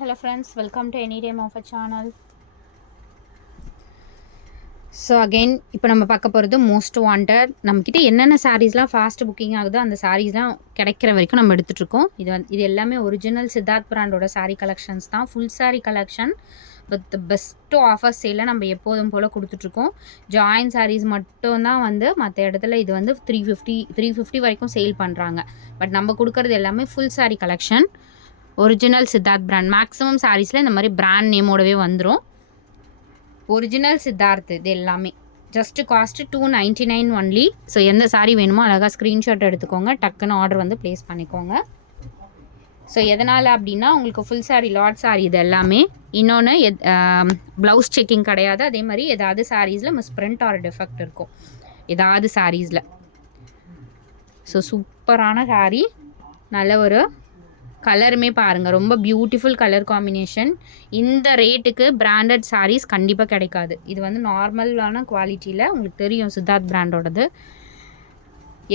Hello friends, welcome to any time of a channel. So again இப்போ நம்ம பார்க்க போகிறது மோஸ்ட் வாண்டட். நம்மக்கிட்ட என்னென்ன சாரீஸ்லாம் ஃபாஸ்ட் புக்கிங் ஆகுதோ அந்த சாரீஸ்லாம் கிடைக்கிற வரைக்கும் நம்ம எடுத்துகிட்ருக்கோம். இது எல்லாமே ஒரிஜினல் சித்தார்த் பிராண்டோட சாரீ கலெக்ஷன்ஸ் தான். Full sari collection with best offers சேலில் நம்ம எப்போதும் போல் கொடுத்துட்ருக்கோம். ஜாயின் சாரீஸ் மட்டும்தான் வந்து மற்ற இடத்துல இது வந்து 350 வரைக்கும் சேல் பண்ணுறாங்க. பட் நம்ம கொடுக்குறது எல்லாமே full sari collection. Original Siddharth brand. Maximum சாரீஸில் இந்த மாதிரி பிராண்ட் நேமோடவே வந்துடும். ஒரிஜினல் சித்தார்த் இது எல்லாமே ஜஸ்ட் காஸ்ட் 299 ஒன்லி. ஸோ எந்த சாரீ வேணுமோ அழகாக ஸ்க்ரீன்ஷாட் எடுத்துக்கோங்க, டக்குன்னு ஆர்டர் வந்து ப்ளேஸ் பண்ணிக்கோங்க. ஸோ எதனால் அப்படின்னா உங்களுக்கு ஃபுல் சாரீ லாட் சாரீ இது எல்லாமே. இன்னொன்று ப்ளவுஸ் செக்கிங் கிடையாது. அதே மாதிரி ஏதாவது சாரீஸில் மிஸ்பிரிண்ட் ஆர் டிஃபெக்ட் இருக்கும் ஏதாவது சாரீஸில். ஸோ சூப்பரான சாரீ, நல்ல ஒரு கலருமே பாருங்கள், ரொம்ப பியூட்டிஃபுல் கலர் காம்பினேஷன். இந்த ரேட்டுக்கு பிராண்டட் சாரீஸ் கண்டிப்பாக கிடைக்காது. இது வந்து நார்மலான குவாலிட்டியில் உங்களுக்கு தெரியும் சித்தார்த் பிராண்டோடது.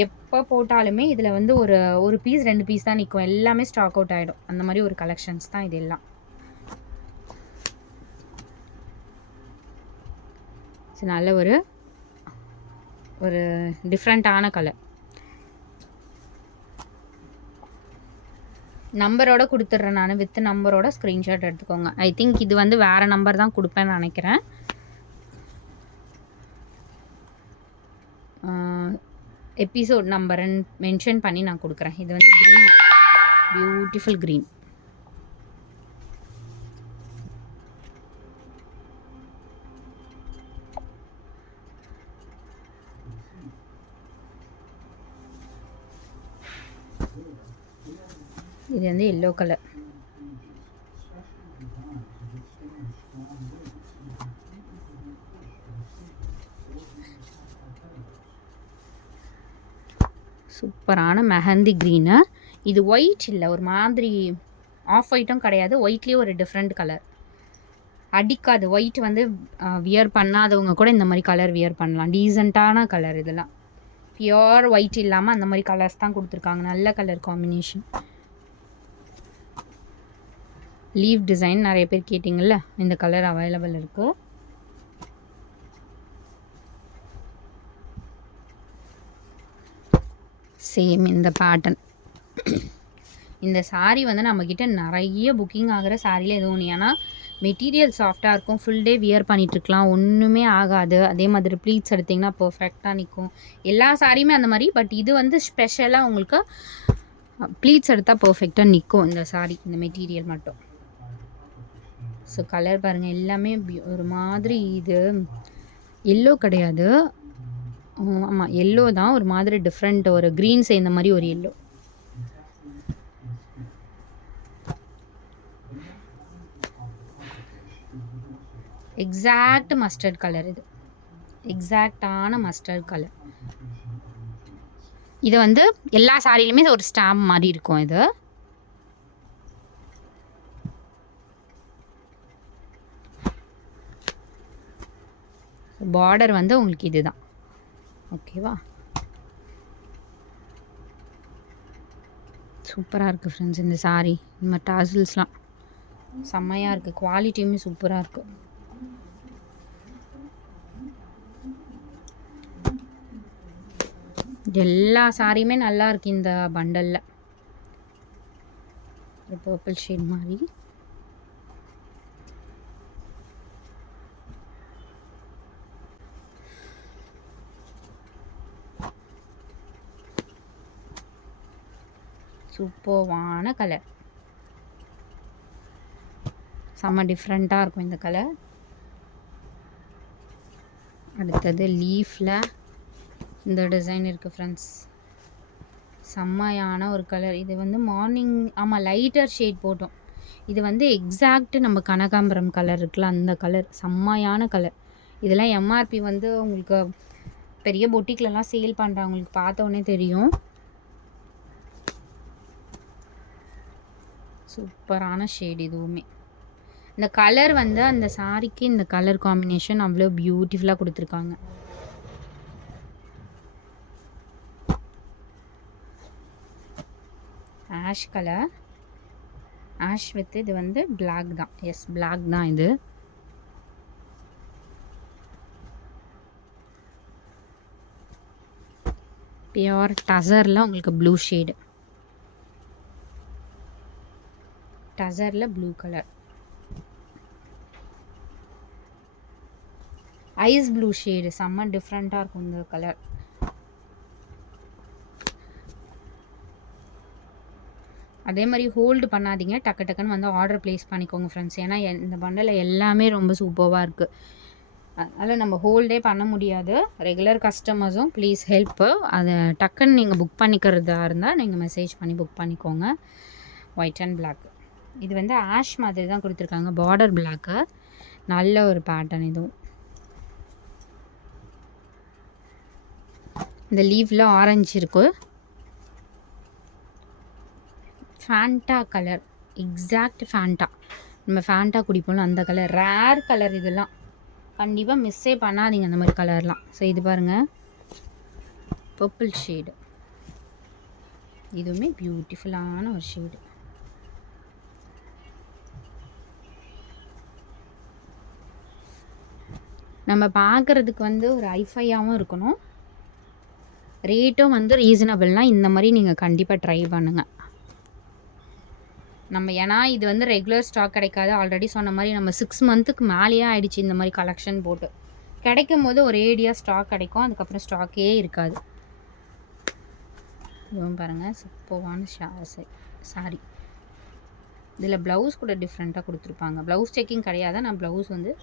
எப்போ போட்டாலுமே இதில் வந்து ஒரு பீஸ் 2 பீஸ் தான் நிற்கும், எல்லாமே ஸ்டாக் அவுட் ஆகிடும். அந்த மாதிரி ஒரு கலெக்ஷன்ஸ் தான் இது எல்லாம். நல்ல ஒரு டிஃப்ரெண்ட்டான கலர். நம்பரோட கொடுத்துட்றேன் நான், வித் நம்பரோட ஸ்க்ரீன்ஷாட் எடுத்துக்கோங்க. ஐ திங்க் இது வந்து வேறு நம்பர் தான் கொடுப்பேன்னு நினைக்கிறேன். எபிசோட் நம்பருன்னு மென்ஷன் பண்ணி நான் கொடுக்குறேன். இது வந்து க்ரீன், பியூட்டிஃபுல் க்ரீன். இது வந்து எல்லோ கலர். சூப்பரான மெஹந்தி க்ரீனு. இது ஒயிட் இல்லை, ஒரு மாதிரி ஆஃப் ஒயிட்டும் கிடையாது, ஒயிட்லேயே ஒரு டிஃப்ரெண்ட் கலர். அடிக்காது. ஒயிட் வந்து வியர் பண்ணாதவங்க கூட இந்த மாதிரி கலர் வியர் பண்ணலாம். டீசெண்டான கலர். இதெல்லாம் பியோர் ஒயிட் இல்லாமல் அந்த மாதிரி கலர்ஸ் தான் கொடுத்துருக்காங்க. நல்ல கலர் காம்பினேஷன். லீவ் டிசைன் நிறைய பேர் கேட்டிங்கள்ல, இந்த கலர் அவைலபிள் இருக்குது. சேம் இந்த பேட்டர்ன். இந்த சாரீ வந்து நம்மக்கிட்ட நிறைய புக்கிங் ஆகிற சாரியில் எதுவும் ஒன்று. ஏன்னா மெட்டீரியல் சாஃப்டாக இருக்கும், ஃபுல் டே வியர் பண்ணிகிட்ருக்கலாம், ஒன்றுமே ஆகாது. அதே மாதிரி ப்ளீட்ஸ் எடுத்திங்கன்னா பர்ஃபெக்டாக நிற்கும். எல்லா சாரியுமே அந்த மாதிரி. பட் இது வந்து ஸ்பெஷலாக உங்களுக்கு ப்ளீட்ஸ் எடுத்தால் பர்ஃபெக்டாக நிற்கும் இந்த சாரீ, இந்த மெட்டீரியல் மட்டும். ஸோ கலர் பாருங்கள், எல்லாமே ஒரு மாதிரி. இது எல்லோ கிடையாது, ஆமாம் எல்லோ தான், ஒரு மாதிரி டிஃப்ரெண்ட், ஒரு க்ரீன் சேர்ந்த மாதிரி ஒரு எல்லோ. Exact mustard colour. இது எக்ஸாக்டான மஸ்டர்ட் கலர். இது வந்து எல்லா சாரிலையுமே ஒரு ஸ்டாம்ப் மாதிரி இருக்கும். இது பார்டர் வந்து உங்களுக்கு இதுதான், ஓகேவா? சூப்பராக இருக்குது ஃப்ரெண்ட்ஸ் இந்த சாரீ. இந்த டாசில்ஸ்லாம் செம்மையாக இருக்குது, குவாலிட்டியுமே சூப்பராக இருக்குது. எல்லா சாரியுமே நல்லா இருக்குது இந்த பண்டலில். ஒரு பர்பிள் ஷேட் மாதிரி. சூப்பர்வான கலர், செம்ம டிஃப்ரெண்ட்டாக இருக்கும் இந்த கலர். அடுத்தது லீஃபில் இந்த டிசைன் இருக்குது ஃப்ரெண்ட்ஸ், செம்மையான ஒரு கலர். இது வந்து மார்னிங், ஆமாம் லைட்டர் ஷேட் போட்டோம். இது வந்து எக்ஸாக்ட் நம்ம கனகாம்பரம் கலர் இருக்குல்ல, அந்த கலர், செம்மையான கலர். இதெல்லாம் எம்ஆர்பி வந்து உங்களுக்கு பெரிய பொட்டிக்லலாம் சேல் பண்ணுறவங்களுக்கு பார்த்தோன்னே தெரியும். சூப்பரான ஷேட் இதுவுமே. இந்த கலர் வந்து அந்த சாரிக்கு இந்த கலர் காம்பினேஷன் அவ்வளோ பியூட்டிஃபுல்லாக கொடுத்துருக்காங்க. ஆஷ் கலர், ஆஷ் வித் இது வந்து பிளாக் தான். எஸ், பிளாக் தான் இது. பியோர் டசரில் உங்களுக்கு ப்ளூ ஷேடு. டசரில் blue colour. Ice blue shade செம்ம டிஃப்ரெண்ட்டாக இருக்கும் இந்த கலர். அதே மாதிரி ஹோல்டு பண்ணாதீங்க, டக்கு டக்குன்னு வந்து ஆர்டர் ப்ளேஸ் பண்ணிக்கோங்க ஃப்ரெண்ட்ஸ். ஏன்னா இந்த பண்டலில் எல்லாமே ரொம்ப சூப்பராக இருக்குது. அதனால் நம்ம ஹோல்டே பண்ண முடியாது. ரெகுலர் கஸ்டமர்ஸும் ப்ளீஸ் ஹெல்ப்பு. அதை டக்குன்னு நீங்கள் புக் பண்ணிக்கிறதா இருந்தால் நீங்கள் மெசேஜ் பண்ணி புக் பண்ணிக்கோங்க. White and black. இது வந்து ஆஷ் மாதிரி தான் கொடுத்துருக்காங்க, பார்டர் பிளாக்கு. நல்ல ஒரு பேட்டர்ன் இதுவும். இந்த லீவில் ஆரஞ்சு இருக்குது. Fanta colour, exact Fanta. நம்ம ஃபேண்டா குடிப்போம்ல அந்த கலர், ரேர் கலர். இதெல்லாம் கண்டிப்பாக மிஸ்ஸே பண்ணாதீங்க அந்த மாதிரி கலர்லாம். ஸோ இது பாருங்கள், பர்பிள் ஷேடு. இதுவுமே பியூட்டிஃபுல்லான ஒரு ஷேடு. நம்ம பார்க்குறதுக்கு வந்து ஒரு ஐஃபையாகவும் இருக்கணும், ரேட்டும் வந்து ரீசனபிள்னால் இந்த மாதிரி நீங்கள் கண்டிப்பாக ட்ரை பண்ணுங்கள். நம்ம ஏன்னா இது வந்து ரெகுலர் ஸ்டாக் கிடைக்காது. ஆல்ரெடி சொன்ன மாதிரி நம்ம 6 மந்த்துக்கு மேலேயே ஆயிடுச்சு இந்த மாதிரி கலெக்ஷன் போட்டு. கிடைக்கும் போது ஒரு ஏடியாக ஸ்டாக் கிடைக்கும், அதுக்கப்புறம் ஸ்டாக்கே இருக்காது. இதுவும் பாருங்கள், சூப்பரான சாரி. இதில் ப்ளவுஸ் கூட டிஃப்ரெண்ட்டாக கொடுத்துருப்பாங்க. ப்ளவுஸ் செக்கிங் கிடையாது, நான் ப்ளவுஸ் வந்து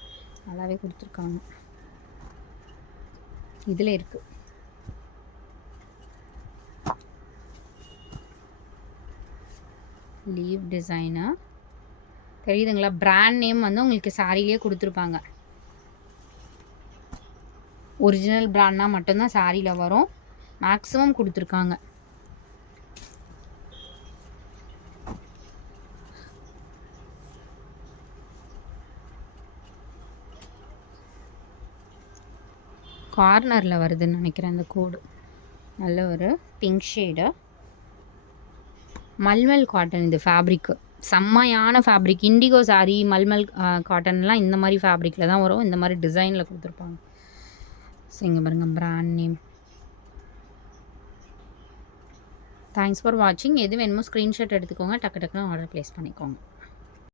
நல்லாவே கொடுத்துருக்காங்க. இதில் இருக்குது லீவ் டிசைனு, தெரியுதுங்களா? பிராண்ட் நேம் வந்து உங்களுக்கு சாரிலேயே கொடுத்துருப்பாங்க. ஒரிஜினல் பிராண்ட்னா மட்டும்தான் சாரியில் வரும், மேக்ஸிமம் கொடுத்துருக்காங்க. கார்னரில் வருதுன்னு நினைக்கிறேன் அந்த கோடு. நல்ல ஒரு பிங்க் ஷேடு, மல்மல் காட்டன். இது ஃபேப்ரிக்கு செம்மையான ஃபேப்ரிக். இண்டிகோ சாரீ, மல்மல் காட்டன்லாம் இந்த மாதிரி ஃபேப்ரிக்கில் தான் வரும், இந்த மாதிரி டிசைனில் கொடுத்துருப்பாங்க. ஸோ இங்கே பாருங்கள், பிராண்ட் நேம். தேங்க்ஸ் ஃபார் வாட்சிங். எது வேணுமோ ஸ்க்ரீன்ஷாட் எடுத்துக்கோங்க, டக்கு டக்குன்னு ஆர்டர் ப்ளேஸ் பண்ணிக்கோங்க.